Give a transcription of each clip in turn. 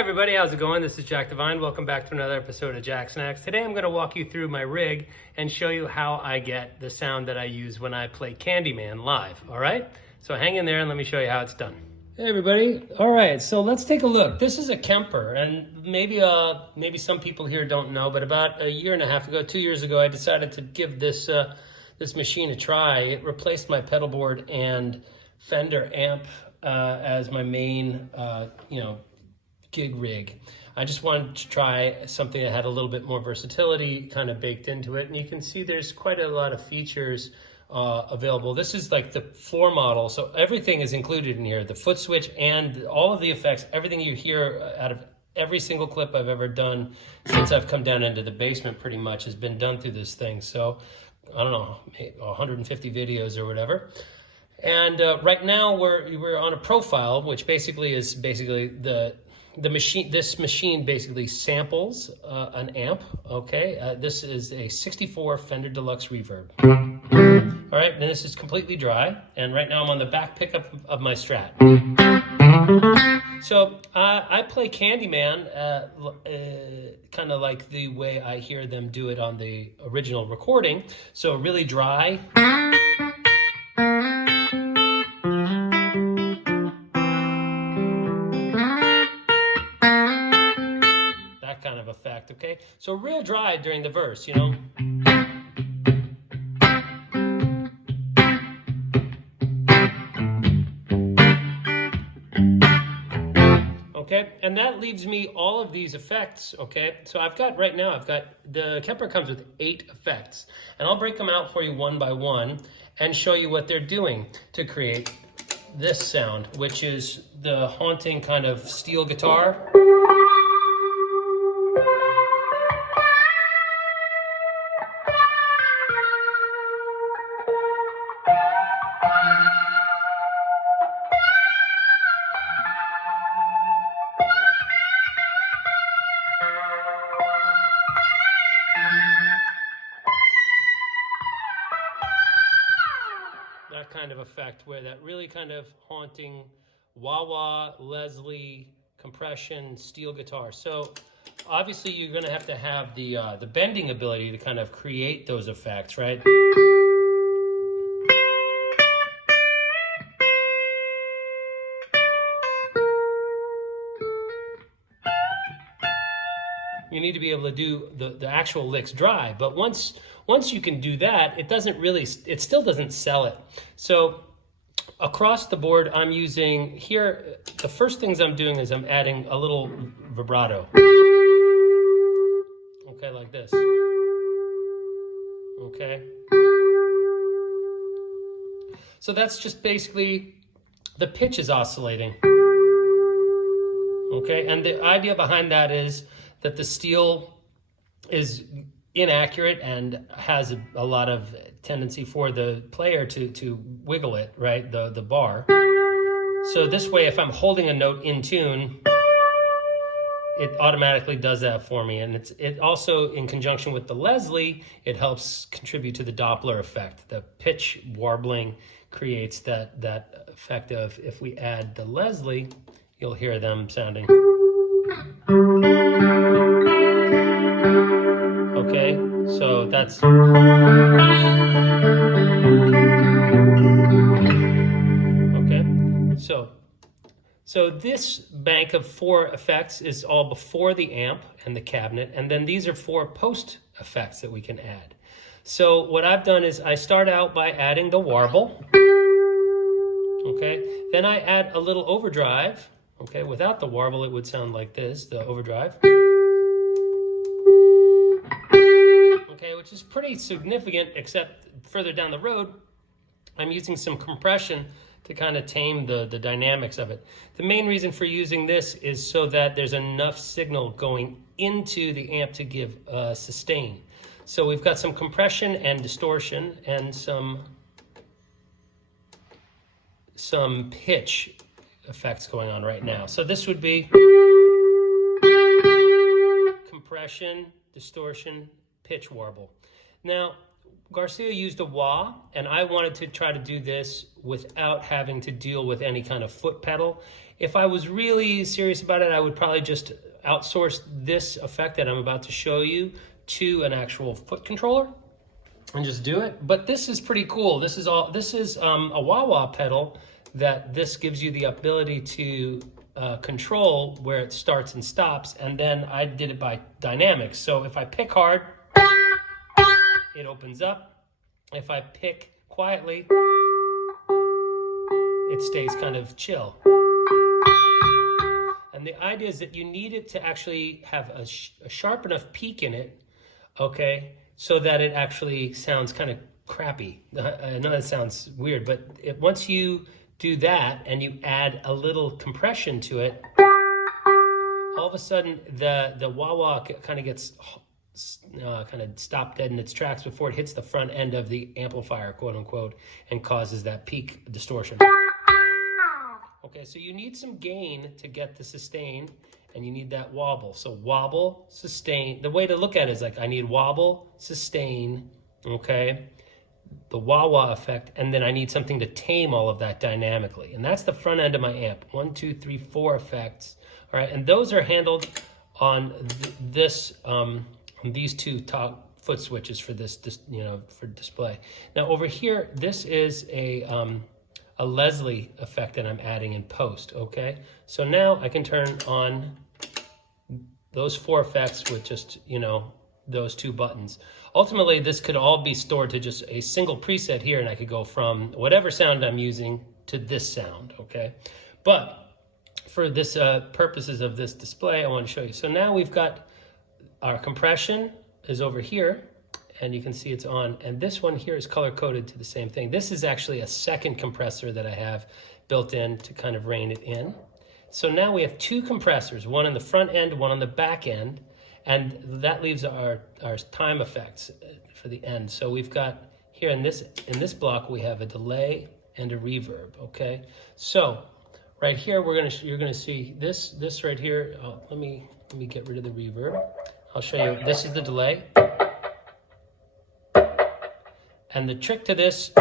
everybody, how's it going? This is Jack Divine. Welcome back to another episode of Jacksnax. Today I'm going to walk you through my rig and show you how I get the sound that I use when I play Candyman live, all right? So hang in there and let me show you how it's done. Hey everybody, all right, so let's take a look. This is a Kemper, and maybe some people here don't know, but about a year and a half ago, 2 years ago, I decided to give this machine a try. It replaced my pedal board and Fender amp as my main, gig rig. I just wanted to try something that had a little bit more versatility kind of baked into it, and you can see there's quite a lot of features available. This is like the floor model, so everything is included in here. The foot switch and all of the effects, everything you hear out of every single clip I've ever done since I've come down into the basement pretty much has been done through this thing. So I don't know, 150 videos or whatever. And right now we're on a profile, which basically is the machine. This machine basically samples an amp. Okay, this is a 64 Fender Deluxe Reverb. All right, and this is completely dry. And right now I'm on the back pickup of my Strat. So I play Candyman kind of like the way I hear them do it on the original recording. So really dry. Kind of effect, okay? So real dry during the verse, you know? Okay, and that leaves me all of these effects, okay? So the Kemper comes with 8 effects, and I'll break them out for you one by one and show you what they're doing to create this sound, which is the haunting kind of steel guitar. That kind of effect, where that really kind of haunting wah-wah, Leslie, compression, steel guitar. So obviously you're going to have the bending ability to kind of create those effects, right? You need to be able to do the actual licks dry, but once you can do that, it still doesn't sell it. So across the board, I'm using here, the first things I'm doing is I'm adding a little vibrato. Okay, like this. Okay. So that's just basically, the pitch is oscillating. Okay, and the idea behind that is that the steel is inaccurate and has a lot of tendency for the player to wiggle it, right, the bar. So this way, if I'm holding a note in tune, it automatically does that for me. And it also, in conjunction with the Leslie, it helps contribute to the Doppler effect. The pitch warbling creates that effect of, if we add the Leslie, you'll hear them sounding. Okay, so that's okay. So this bank of 4 effects is all before the amp and the cabinet, and then these are 4 post effects that we can add. So what I've done is I start out by adding the warble. Okay, then I add a little overdrive. Okay, without the warble, it would sound like this, the overdrive. Okay, which is pretty significant, except further down the road, I'm using some compression to kind of tame the dynamics of it. The main reason for using this is so that there's enough signal going into the amp to give sustain. So we've got some compression and distortion and some pitch effects going on right now. So this would be compression, distortion, pitch warble. Now, Garcia used a wah, and I wanted to try to do this without having to deal with any kind of foot pedal. If I was really serious about it, I would probably just outsource this effect that I'm about to show you to an actual foot controller and just do it. But this is pretty cool. This is a wah-wah pedal that this gives you the ability to control where it starts and stops, and then I did it by dynamics. So if I pick hard, it opens up. If I pick quietly, it stays kind of chill. And the idea is that you need it to actually have a sharp enough peak in it, okay, so that it actually sounds kind of crappy. I know that sounds weird, but once you do that and you add a little compression to it, all of a sudden the wah-wah kind of gets kind of stopped dead in its tracks before it hits the front end of the amplifier, quote unquote, and causes that peak distortion. Okay, so you need some gain to get the sustain, and you need that wobble. So wobble, sustain. The way to look at it is like I need wobble, sustain, okay, the wah-wah effect, and then I need something to tame all of that dynamically. And that's the front end of my amp. 1, 2, 3, 4 effects. All right, and those are handled on these two top foot switches for this, for display. Now over here, this is a Leslie effect that I'm adding in post, okay? So now I can turn on those 4 effects with just, those 2 buttons. Ultimately, this could all be stored to just a single preset here, and I could go from whatever sound I'm using to this sound, okay? But for this purposes of this display, I want to show you. So now we've got our compression is over here, and you can see it's on, and this one here is color-coded to the same thing. This is actually a second compressor that I have built in to kind of rein it in. So now we have 2 compressors, one on the front end, one on the back end, and that leaves our time effects for the end. So we've got here in this block, we have a delay and a reverb, okay? So right here, you're gonna see this right here. Let me get rid of the reverb. I'll show you, this is the delay. And the trick to this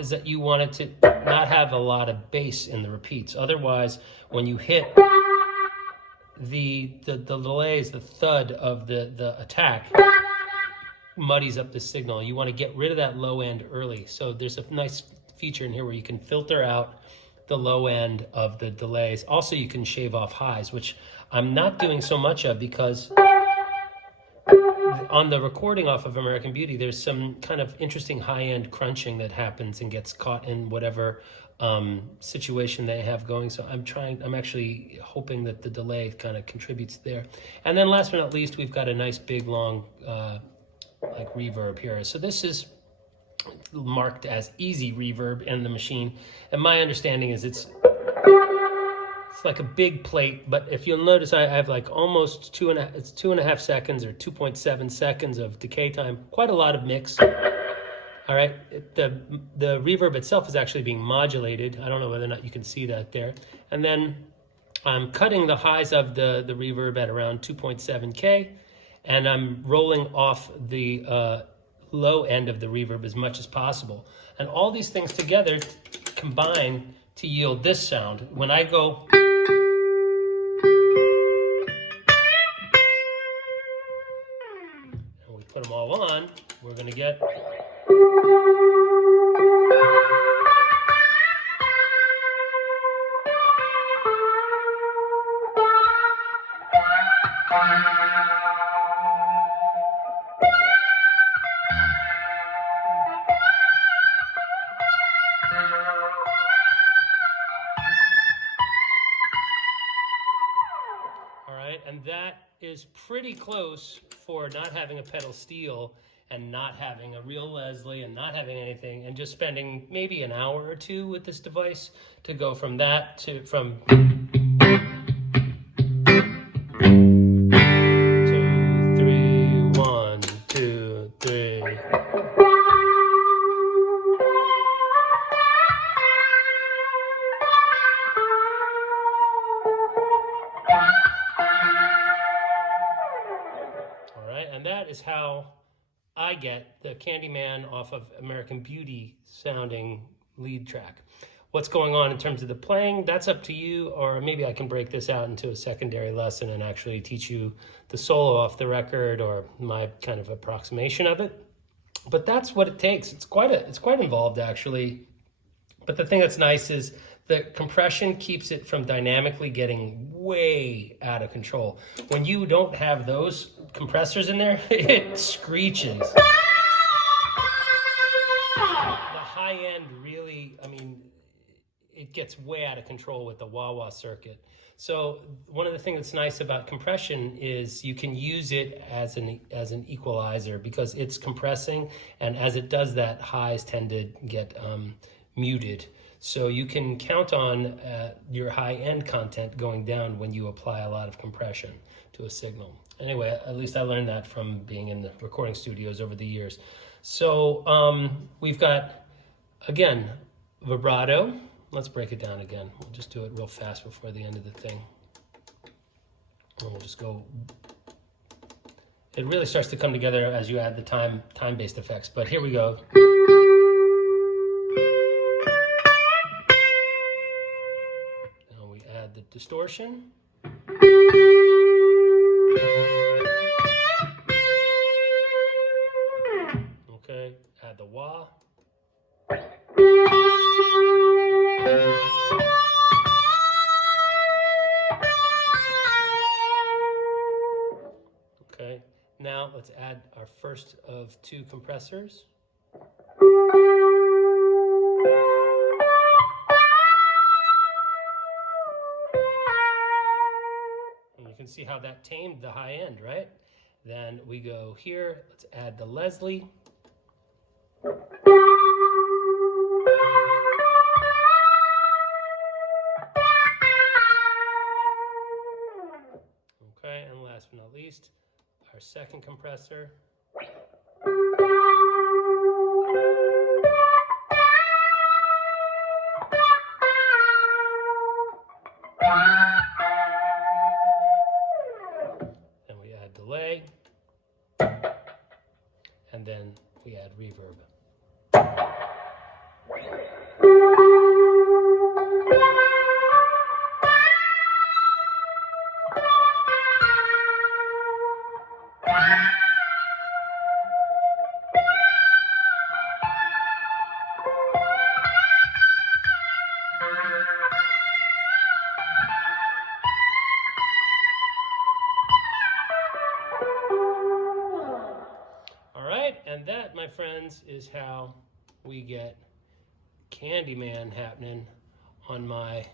is that you want it to not have a lot of bass in the repeats. Otherwise, when you hit the delays, the thud of the attack muddies up the signal. You want to get rid of that low end early. So there's a nice feature in here where you can filter out the low end of the delays. Also, you can shave off highs, which I'm not doing so much of because on the recording off of American Beauty, there's some kind of interesting high-end crunching that happens and gets caught in whatever situation they have going. So I'm actually hoping that the delay kind of contributes there. And then last but not least, we've got a nice big long like reverb here. So this is marked as easy reverb in the machine. And my understanding is it's like a big plate, but if you'll notice, I have like almost 2.5 seconds or 2.7 seconds of decay time, quite a lot of mix. All right, the reverb itself is actually being modulated. I don't know whether or not you can see that there. And then I'm cutting the highs of the reverb at around 2.7K, and I'm rolling off the low end of the reverb as much as possible. And all these things together combine to yield this sound. When I go, and we put them all on, we're gonna get and that is pretty close for not having a pedal steel and not having a real Leslie and not having anything and just spending maybe an hour or 2 with this device to go from that to from 2, 3, 1, 2, 3. And that is how I get the Candyman off of American Beauty sounding lead track. What's going on in terms of the playing, that's up to you, or maybe I can break this out into a secondary lesson and actually teach you the solo off the record or my kind of approximation of it. But that's what it takes. It's quite involved actually. But the thing that's nice is the compression keeps it from dynamically getting way out of control. When you don't have those compressors in there, it screeches. The high end really, I mean, it gets way out of control with the wah-wah circuit. So one of the things that's nice about compression is you can use it as an equalizer because it's compressing, and as it does that, highs tend to get muted. So you can count on your high-end content going down when you apply a lot of compression to a signal. Anyway, at least I learned that from being in the recording studios over the years. So we've got, again, vibrato. Let's break it down again. We'll just do it real fast before the end of the thing. And we'll just go. It really starts to come together as you add the time-based effects. But here we go. Now we add the distortion. Okay, add the wah. Okay, now let's add our first of two compressors. And you can see how that tamed the high end, right? Then we go here, let's add the Leslie. Okay, and last but not least, our second compressor. Then we add delay, and then we add reverb. And that, my friends, is how we get Candyman happening on my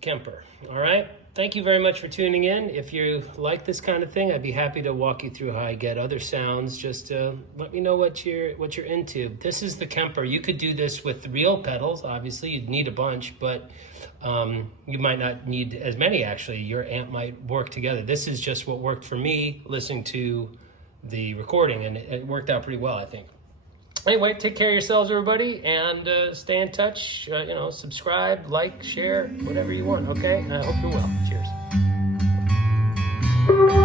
Kemper. All right. Thank you very much for tuning in. If you like this kind of thing, I'd be happy to walk you through how I get other sounds. Just let me know what you're into. This is the Kemper. You could do this with real pedals. Obviously, you'd need a bunch, but you might not need as many, actually. Your amp might work together. This is just what worked for me listening to the recording, and it worked out pretty well, I think. Anyway, take care of yourselves, everybody, and stay in touch. Subscribe, like, share, whatever you want, okay? And I hope you're well. Cheers.